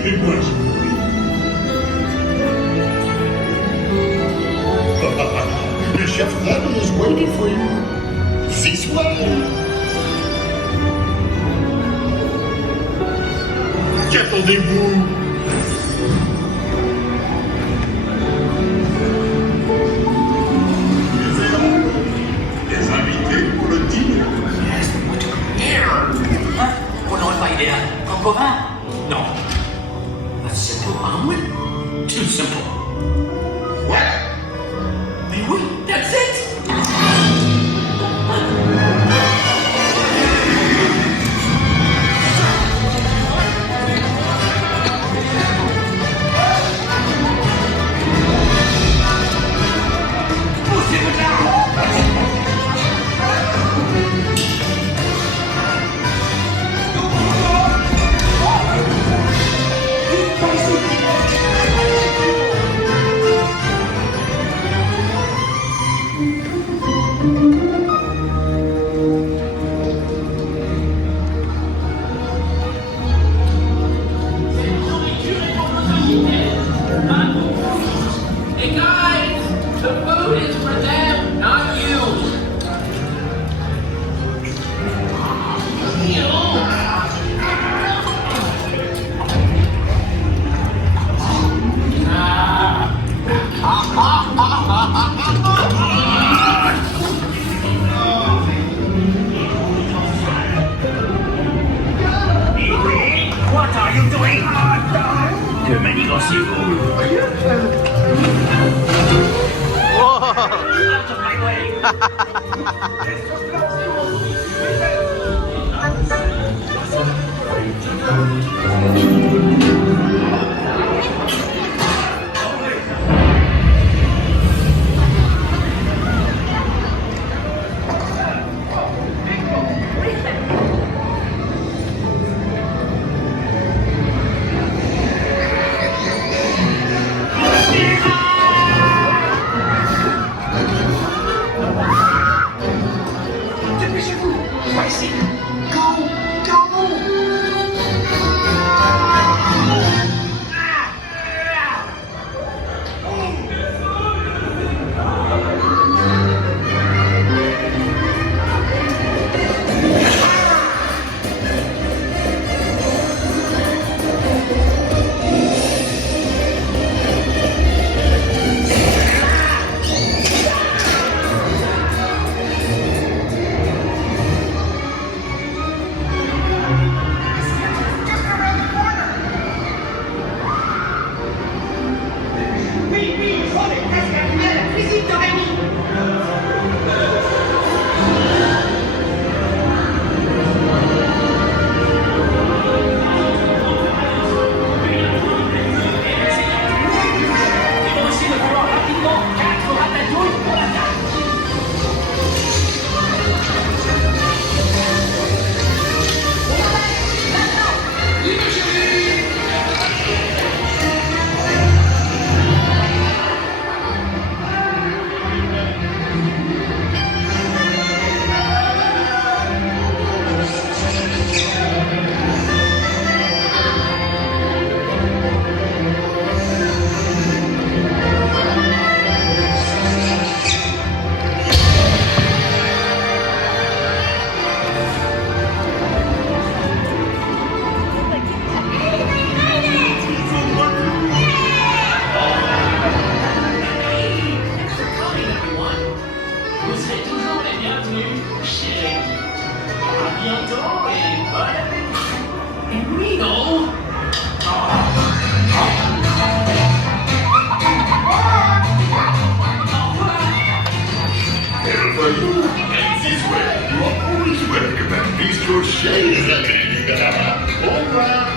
Suivez-moi, je vous prie. Le chef Remy is waiting for you. This way. Qu'attendez-vous? Des invités pour le dîner. Yes, what to prepare? Hein? On n'aurait pas idée d'un commun? Non. A simple omelet? Too simple. What? Mais oui, that's it! Poussez-vous là! Hey guys, the food is for them, not you. What are you doing? Que manigance-vous? Out of my way! Dépêchez-vous! Pas ici! Go! Go! Oui, oui, on est presque arrivé à la cuisine de Remy. Négociez le vouloir rapidement 4 ratatouilles pour la table. Vous serez toujours les bienvenus chez Remy. À bientôt et bon appétit. Et oui, non? Everybody, and this way. You are always welcome at Bistro Chez Remy. Au revoir.